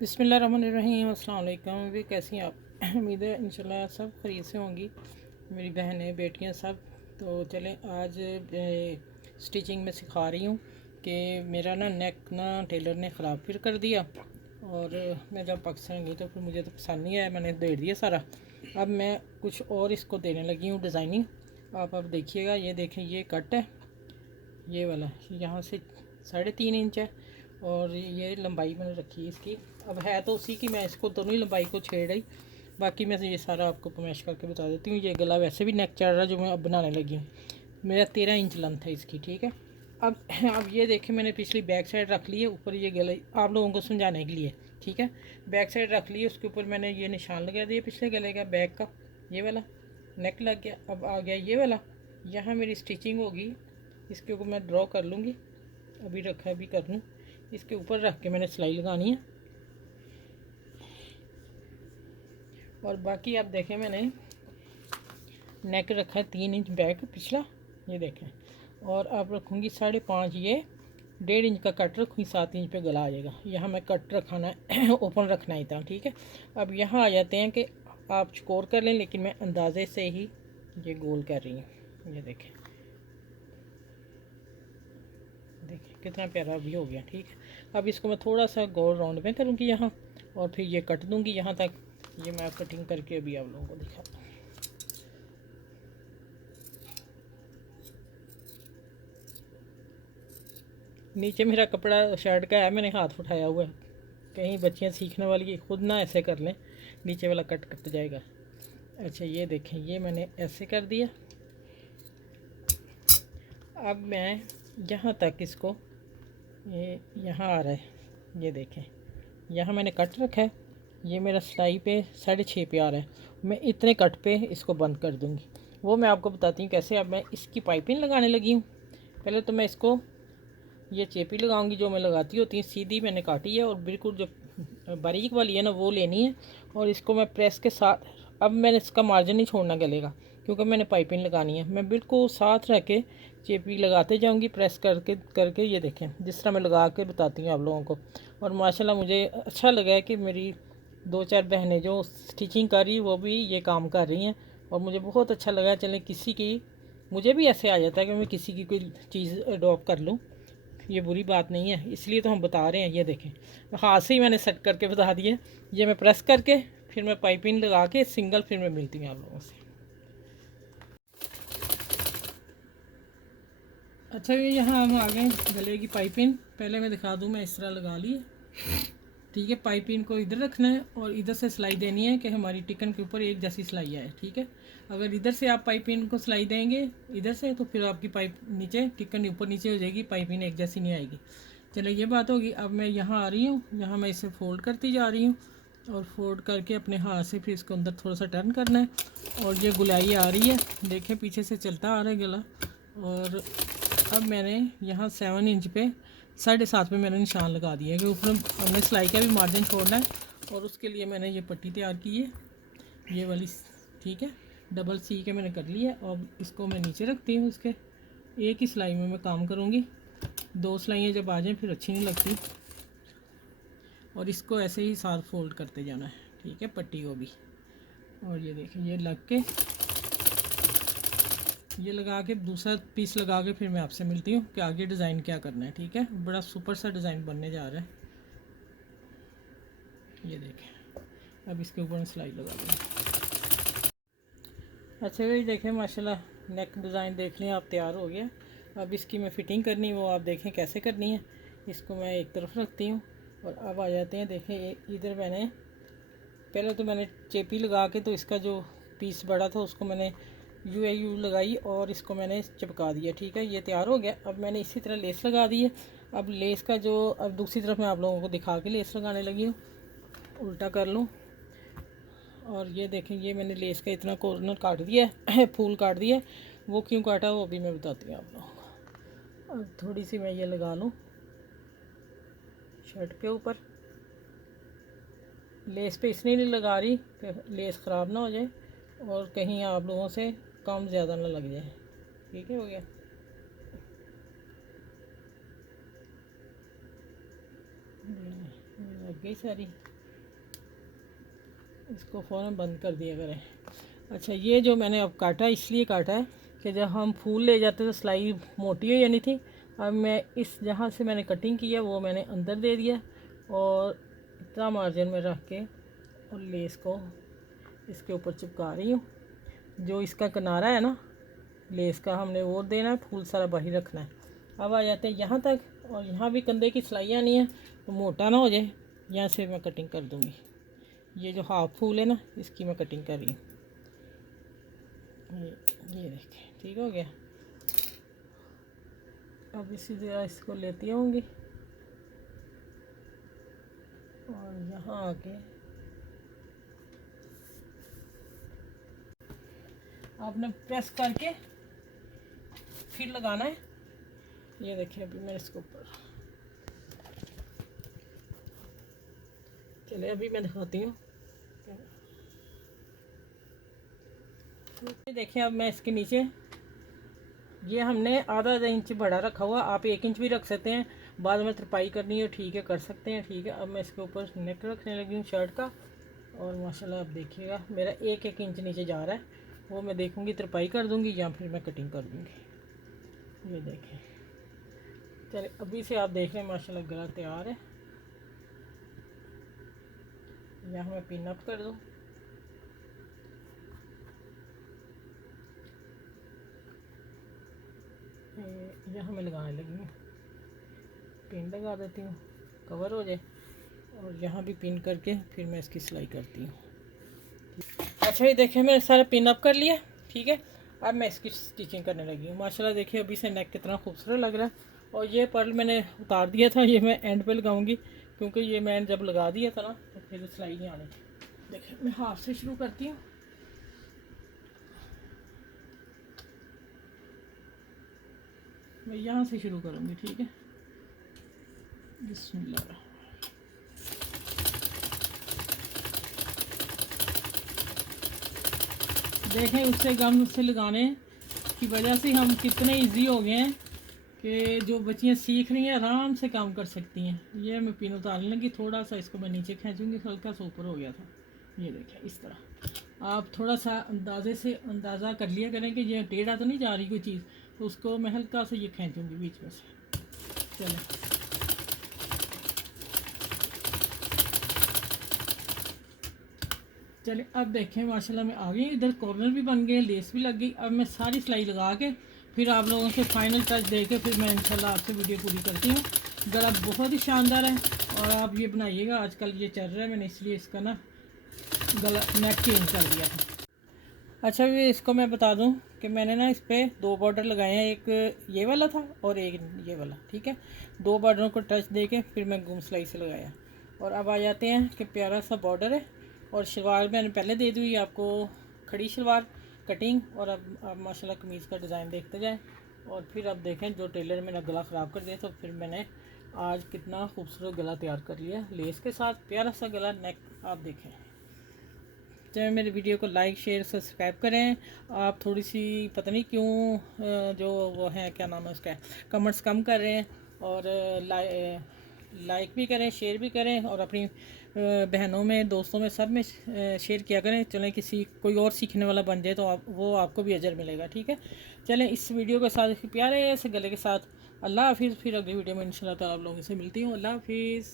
बिस्मिल्लाहिर्रहमानिर्रहीम। अस्सलाम वालेकुम। भी कैसी हैं आप? उम्मीद है इंशाल्लाह सब खरीद से होंगी, मेरी बहनें बेटियां सब। तो चलें आज स्टिचिंग में सिखा रही हूँ कि मेरा नेक टेलर ने ख़राब फिर कर दिया और मैं जब पाकिस्तान गई तो फिर मुझे तो पसंद नहीं आया, मैंने दे दिया सारा। अब मैं कुछ और इसको देने लगी हूँ डिज़ाइनिंग। आप अब देखिएगा, ये देखें, ये कट है, ये वाला यहाँ से 3.5 इंच है और ये लंबाई मैंने रखी है इसकी। अब है तो उसी की, मैं इसको दोनों ही लंबाई को छेड़ रही। बाकी मैं ये सारा आपको पमेश करके बता देती हूँ। ये गला वैसे भी नेक चढ़ रहा है जो मैं अब बनाने लगी हूँ। मेरा 13 इंच लेंथ है इसकी, ठीक है। अब ये देखें, मैंने पिछली बैक साइड रख ली है, ऊपर ये गला आप लोगों को समझाने के लिए, ठीक है। बैक साइड रख ली है, उसके ऊपर मैंने ये निशान लगा दिया पिछले गले का, बैक का ये वाला नेक लग गया। अब आ गया ये वाला, यहाँ मेरी स्टिचिंग होगी, इसके ऊपर मैं ड्रॉ कर लूँगी। अभी रखा अभी कर लूँ, इसके ऊपर रख के मैंने सिलाई लगानी है। और बाकी आप देखें, मैंने नेक रखा है 3 इंच बैक पिछला, ये देखें। और अब रखूँगी 5.5, ये 1.5 इंच का कट रखूँगी, 7 इंच पे गला आ जाएगा। यहाँ मैं कट रखाना है ओपन रखना ही था, ठीक है। अब यहाँ आ जाते हैं कि आप चकोर कर लें, लेकिन मैं अंदाजे से ही ये गोल कर रही हूँ। ये देखें, देखिए कितना प्यारा अभी हो गया, ठीक है। अब इसको मैं थोड़ा सा गोल राउंड में करूँगी यहाँ, और फिर ये कट दूँगी यहाँ तक। ये मैं कटिंग करके अभी आप लोगों को दिखाता हूँ। नीचे मेरा कपड़ा शर्ट का है, मैंने हाथ उठाया हुआ है, कहीं बच्चियाँ सीखने वाली खुद ना ऐसे कर लें, नीचे वाला कट जाएगा। अच्छा ये देखें, ये मैंने ऐसे कर दिया। अब मैं यहाँ तक इसको, ये यहाँ आ रहा है, ये देखें, यहाँ मैंने कट रखा है, ये मेरा सिलाई पे 6.5 पे आ रहा है। मैं इतने कट पे इसको बंद कर दूँगी, वो मैं आपको बताती हूँ कैसे। अब मैं इसकी पाइपिंग लगाने लगी हूँ। पहले तो मैं इसको ये चेपी लगाऊंगी, जो मैं लगाती होती है सीधी मैंने काटी है, और बिल्कुल जो बारीक वाली है ना वो लेनी है। और इसको मैं प्रेस के साथ, अब मैंने इसका मार्जिन नहीं छोड़ना गलेगा, क्योंकि मैंने पाइपिंग लगानी है। मैं बिल्कुल साथ रह के चेपी लगाते जाऊंगी, प्रेस करके करके। ये देखें, जिस तरह मैं लगा के बताती हूँ आप लोगों को। और माशाल्लाह मुझे अच्छा लगा है कि मेरी 2-4 बहनें जो स्टिचिंग कर रही वो भी ये काम कर रही हैं, और मुझे बहुत अच्छा लगा। चलें, किसी की मुझे भी ऐसे आ जाता है कि मैं किसी की कोई चीज़ अडॉप्ट कर लूँ, ये बुरी बात नहीं है, इसलिए तो हम बता रहे हैं। ये देखें, हाथ से ही मैंने सेट करके बता दिया। ये मैं प्रेस करके फिर मैं पाइपिंग लगा के सिंगल, फिर मैं मिलती हूँ आप लोगों से। अच्छा, ये यहाँ हम आ गए गले की पाइपिंग। पहले मैं दिखा दूँ, मैं इस तरह लगा ली, ठीक है। पाइपिंग को इधर रखना है और इधर से सिलाई देनी है कि हमारी टिकन के ऊपर एक जैसी सिलाई आए, ठीक है। अगर इधर से आप पाइपिंग को सिलाई देंगे इधर से, तो फिर आपकी पाइप नीचे टिकन ऊपर नीचे हो जाएगी, पाइपिंग एक जैसी नहीं आएगी। चलो ये बात होगी। अब मैं यहाँ आ रही हूँ, यहाँ मैं इसे फोल्ड करती जा रही हूँ, और फोल्ड करके अपने हाथ से फिर इसको अंदर थोड़ा सा टर्न करना है। और ये गुलाई आ रही है, देखें पीछे से चलता आ रहा है गला। और अब मैंने यहाँ 7 इंच पे 7.5 पे मैंने निशान लगा दिया है कि ऊपर हमने सिलाई का भी मार्जिन छोड़ना है। और उसके लिए मैंने ये पट्टी तैयार की है, ये वाली, ठीक है। डबल सी के मैंने कर लिया। और इसको मैं नीचे रखती हूँ, इसके एक ही सिलाई में मैं काम करूँगी। 2 सिलाइयाँ जब आ जाएँ फिर अच्छी नहीं लगती। और इसको ऐसे ही साथ फोल्ड करते जाना है, ठीक है, पट्टी को भी। और ये देखें, ये लग के, ये लगा के दूसरा पीस लगा के फिर मैं आपसे मिलती हूँ कि आगे डिज़ाइन क्या करना है, ठीक है। बड़ा सुपर सा डिज़ाइन बनने जा रहा है, ये देखें। अब इसके ऊपर मैं सिलाई लगा दूँगी। अच्छा भाई देखें, माशाल्लाह नेक डिज़ाइन देख लें आप, तैयार हो गया। अब इसकी मैं फ़िटिंग करनी, वो आप देखें कैसे करनी है। इसको मैं एक तरफ रखती हूँ, और अब आ जाते हैं, देखें इधर मैंने पहले तो मैंने चेपी लगा के, तो इसका जो पीस बड़ा था उसको मैंने यू लगाई और इसको मैंने चिपका दिया, ठीक है। ये तैयार हो गया। अब मैंने इसी तरह लेस लगा दी है। अब लेस का जो, अब दूसरी तरफ मैं आप लोगों को दिखा के लेस लगाने लगी हूँ। उल्टा कर लूँ, और ये देखें, ये मैंने लेस का इतना कॉर्नर काट दिया है फूल काट दिया। वो क्यों काटा वो भी मैं बताती हूँ आप लोगों को। अब थोड़ी सी मैं ये लगा लूँ शर्ट के ऊपर। लेस पे इसलिए नहीं लगा रही कि लेस ख़राब ना हो जाए और कहीं आप लोगों से कम ज़्यादा ना लग जाए, ठीक है। हो गया। लग गई सारी, इसको फ़ौरन बंद कर दिया करें। अच्छा, ये जो मैंने अब काटा इसलिए काटा है कि जब हम फूल ले जाते तो सिलाई मोटी हो जानी थी। अब मैं इस जहाँ से मैंने कटिंग की है वो मैंने अंदर दे दिया और इतना मार्जिन में रख के और लेस को इसके ऊपर चिपका रही हूँ। जो इसका किनारा है ना लेस का, हमने वो देना है, फूल सारा बाहर रखना है। अब आ जाते हैं यहाँ तक, और यहाँ भी कंधे की सिलाई आनी है तो मोटा ना हो जाए, यहाँ से मैं कटिंग कर दूँगी। ये जो हाफ फूल है ना इसकी मैं कटिंग कर रही हूँ। ये देखें, ठीक हो गया। अब इसी तरह इसको लेती आऊँगी और यहाँ आके आपने प्रेस करके फिर लगाना है। ये देखिए, अभी मैं इसको ऊपर, चले अभी मैं दिखाती हूँ। देखिए, अब मैं इसके नीचे, ये हमने आधा इंच बड़ा रखा हुआ, आप 1 इंच भी रख सकते हैं। बाद में तरपाई करनी है ठीक है, कर सकते हैं, ठीक है। अब मैं इसके ऊपर नेक रखने लगी हूँ शर्ट का, और माशाल्लाह आप देखिएगा मेरा 1-1 इंच नीचे जा रहा है। वो मैं देखूँगी, तरपाई कर दूँगी या फिर मैं कटिंग कर दूँगी। ये देखें, चले अभी से आप देख रहे हैं माशाल्लाह गला तैयार है। यहाँ मैं पिन अप कर दूँ, यहाँ मैं लगाने लगी हूँ, पिन लगा देती हूँ कवर हो जाए, और यहाँ भी पिन करके फिर मैं इसकी सिलाई करती हूँ। अच्छा, ये देखिए मैंने सारा पिन अप कर लिया, ठीक है। अब मैं इसकी स्टिचिंग करने लगी हूँ। माशाल्लाह देखिए अभी से नेक कितना खूबसूरत लग रहा है। और ये पर्ल मैंने उतार दिया था, ये मैं एंड पे लगाऊंगी, क्योंकि ये मैंने जब लगा दिया था ना तो फिर सिलाई नहीं आनी। देखिए मैं हाफ से शुरू करती हूँ। मैं यहाँ से शुरू करूँगी, ठीक है। बिस्मिल्लाह। देखें, उससे गम से लगाने की वजह से हम कितने इजी हो गए हैं कि जो बच्चियाँ सीख रही हैं आराम से काम कर सकती हैं। ये मैं पिन उतारने लगी, थोड़ा सा इसको मैं नीचे खींचूंगी, हल्का सा ऊपर हो गया था। ये देखें, इस तरह आप थोड़ा सा अंदाजे से अंदाज़ा कर लिया करें कि ये टेढ़ा तो नहीं जा रही कोई चीज़, तो उसको मैं हल्का सा ये खींचूंगी बीच में से। चलें, चले अब देखें माशाल्लाह मैं आ गई। इधर कॉर्नर भी बन गए, लेस भी लग गई। अब मैं सारी सिलाई लगा के फिर आप लोगों से फाइनल टच दे के फिर मैं इंशाल्लाह आपसे वीडियो पूरी करती हूँ। गला बहुत ही शानदार है और आप ये बनाइएगा। आजकल ये चल रहा है, मैंने इसलिए इसका ना गला नेक चेंज कर दिया था। अच्छा, भी इसको मैं बता दूं कि मैंने ना इस पर 2 बॉर्डर लगाए हैं, एक ये वाला था और एक ये वाला, ठीक है। 2 बॉर्डरों को टच दे के फिर मैं गुम सिलाई से लगाया। और अब आ जाते हैं कि प्यारा सा बॉर्डर है और शलवार मैंने पहले दे दी आपको, खड़ी शलवार कटिंग। और अब माशाल्लाह कमीज़ का डिज़ाइन देखते जाएँ। और फिर अब देखें, जो टेलर मेरा गला ख़राब कर दिया तो फिर मैंने आज कितना खूबसूरत गला तैयार कर लिया लेस के साथ, प्यारा सा गला नेक। आप देखें, चाहे मेरे वीडियो को लाइक शेयर सब्सक्राइब करें। आप थोड़ी सी पता नहीं क्यों जो वो है, क्या नाम है उसका, कमेंट्स कम कर रहे हैं। और लाइक भी करें, शेयर भी करें, और अपनी बहनों में, दोस्तों में, सब में शेयर किया करें। चलें किसी कोई और सीखने वाला बन जाए तो वो आपको भी अजर मिलेगा, ठीक है। चलें इस वीडियो के साथ प्यारे से गले के साथ अल्लाह हाफिज़। फिर अगली वीडियो में इंशाल्लाह ताला आप लोगों से मिलती हूँ। अल्लाह हाफिज़।